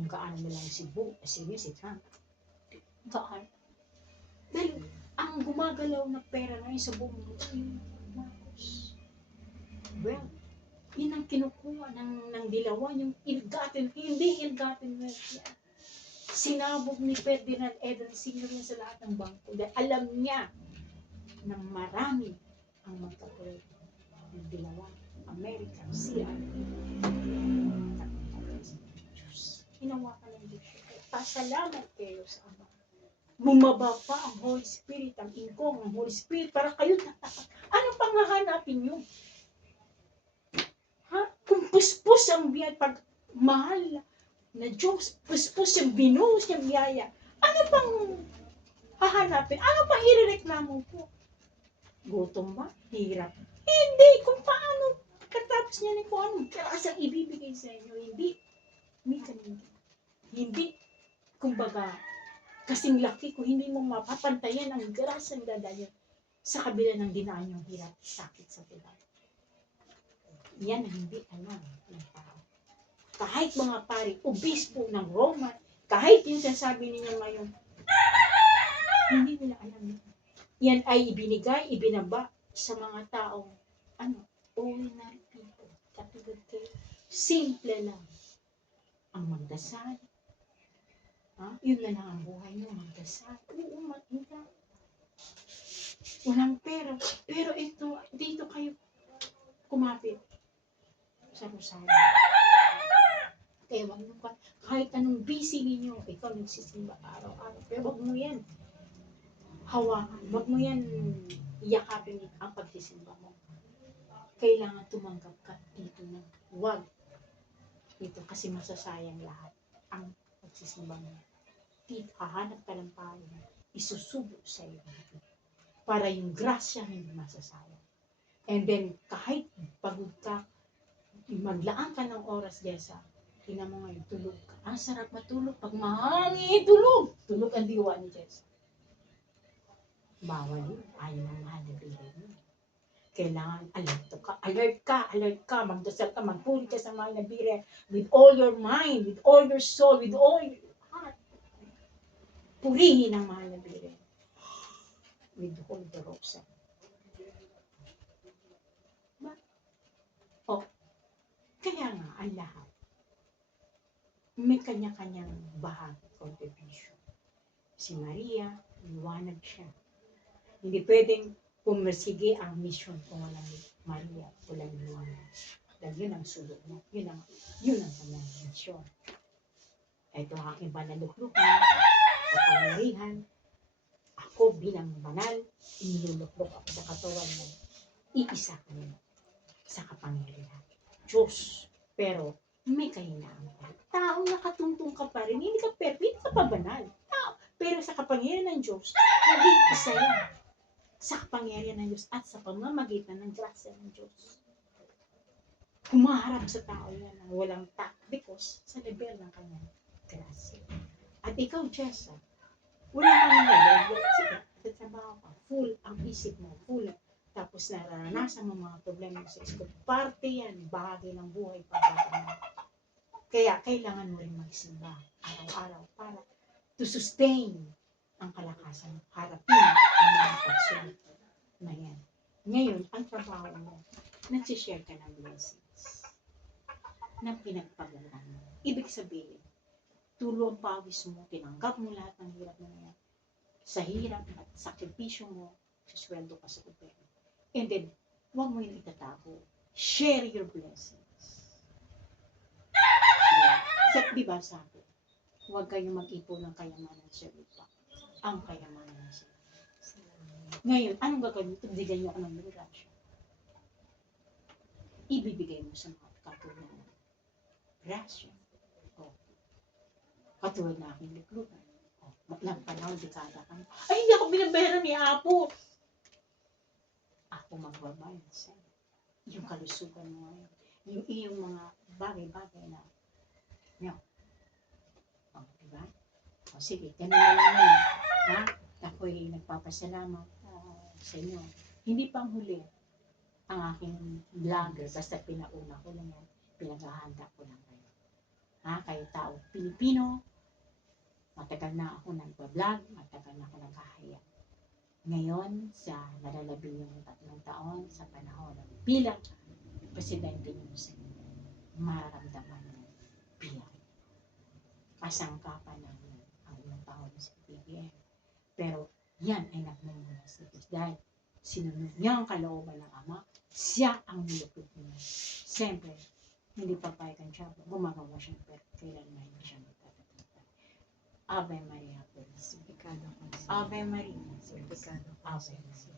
Kung gaano na lang si Trump. Gaan. Dahil ang gumagalaw na pera ngayon sa buong mundo yung Marcos. Well, yun ang kinukuha ng dilawan, yung hindi ill-gotten wealth yan. Sinabog ni Ferdinand Edwin Sr. yan sa lahat ng bangko. Dahil alam niya na marami ang magkakaroon ng dilawan. America, CIA, Diyos. Hinawakan ng Diyos. Pasalamat kayo sa Ama. Bumaba pa ang Holy Spirit, ang ingkong, ang Holy Spirit, para kayo tatakas. Ano pang hahanapin nyo? Ha? Kung puspos ang biyaya, pag mahal na Diyos, puspos yung binuhos yung biyaya, ano pang hahanapin? Ano pang irereklamo ko? Gutom ba? Hirap? Hindi! Kung paano katapos niya kung anong karasang ibibigay sa inyo, hindi kanina. Hindi, kumbaga, kasing laki kung hindi mo mapapantayan ang grasang dadalhin sa kabila ng dinaan yung hirap, sakit sa buhay. Yan ang hindi alam ng tao. Kahit mga pari, obispo ng Roma, kahit yung sasabi ninyo ngayon, hindi nila alam ito. Yan ay ibinaba sa mga taong, ordinary people, katulad kayo, simple lang ang magdasal. Yun na lang ang buhay nyo, magdasal. Oo, magdasal. Walang pera. Pero dito kayo kumapit sa Rosario. Kaya wag mo kahit anong busy ninyo, ikaw nagsisimba araw-araw. Pero wag mo yan hawakan. Wag mo yan yakapin ang pagsisimba mo. Kailangan tumanggap ka dito na. Wag. Dito kasi masasayang lahat ang pagsisimba mo. Hahanap ka ng payo, isusubo sa iyo para yung grasya hindi masasayang. And then, kahit pagod ka, maglaan ka ng oras, Jessa, tingnan mo ngayon, tulog ka. Ang sarap matulog. Pag mahangi, tulog ang diwa ni Jessa. Bawal yun. Ayaw ang mahal na bilay mo. Kailangan alert ka, magdasal ka, magpuri ka sa mahal na bilay with all your mind, with all your soul, with all your heart. Purihin ang mahal na bilay with all the rosary. Kaya nga, ang lahat, may kanya-kanyang bahagi, contribution. Si Maria, liwanag siya. Hindi pwedeng pumasige ang mission kung walang Maria, walang liwanag. Dahil yun ang sulok mo. Yun ang kanyang mission. Ito ang aking banaluklukan, kapangyarihan. Ako bilang banal, iniluluklok ako sa katawan mo. Iisa kami sa kapangyarihan. Diyos. Pero may kahinaan pa. Tao nakatuntong ka pa rin. Hindi ka pa banal. Tao. Pero sa kapangyarihan ng Diyos, naging isa yan. Sa kapangyarihan ng Diyos at sa pamamagitan ng grasya ng Diyos. Humaharap sa tao yan na walang because sa level ng kanyang grasya. At ikaw, Jessa, wala ka naman. Sige, trabaho ka. Full ang isip mo. Full. Tapos naranasan mo mga problema sa school. Parte yan, bahagi ng buhay pagkakama. Kaya kailangan mo rin magsimba araw-araw para to sustain ang kalakasan. Harapin ang mga pagsunod na yan. Ngayon, ang trabaho mo, nagsishare ka ng blessings na pinagpagalan mo. Ibig sabihin, tulo ang pawis mo, tinanggap mo lahat ng hirap na yan. Sa hirap at sakripisyo mo, susweldo ka sa gobyerno. And then, huwag mo yung itatago. Share your blessings. Yeah. Diba sabi? Huwag kayong mag-ipon ng kayamanan sa lupa. Ang kayamanan sa lupa. Ngayon, anong gagawin? Bigyan nyo ako ng mirasyo. Ibibigay mo sa mga katulad ng rasyo. Katulad na aking liklutan. Lang panahon, dekada ka. Ay, hindi ako binabayaran ni Apo. Ako magbabayad sa yung kalusugan mo ngayon. Yung iyong mga bagay-bagay na diba? Sige, ganun na lang yun. Ha? Ako'y nagpapasalamat sa inyo. Hindi pang huli ang aking vlogger, basta pinauna ko lang yan, pinaghahanda ko lang kayo. Kayo tao Pilipino, matagal na ako nagbablog, matagal na ako naghahayag. Ngayon, sa nalalabing yung 3 taon, sa panahon ng bilang presidente niyo sa inyo, mararamdaman mo bilang kasangkapan namin ang inyong pangulo sa PBBM. Pero yan ay nagmumula sa Diyos dahil sinunod niya ang kalooban ng Ama, siya ang nilupit niya. Siyempre, hindi papayag ang Diablo, gumagawa siya pero kailanman hindi siya magtatatapos. Ave Maria Purísima. Ave Maria Purísima. Ave Maria.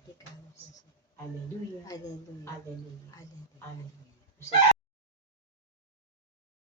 Alleluia. Hallelujah. Alleluia. Hallelujah. Alleluia.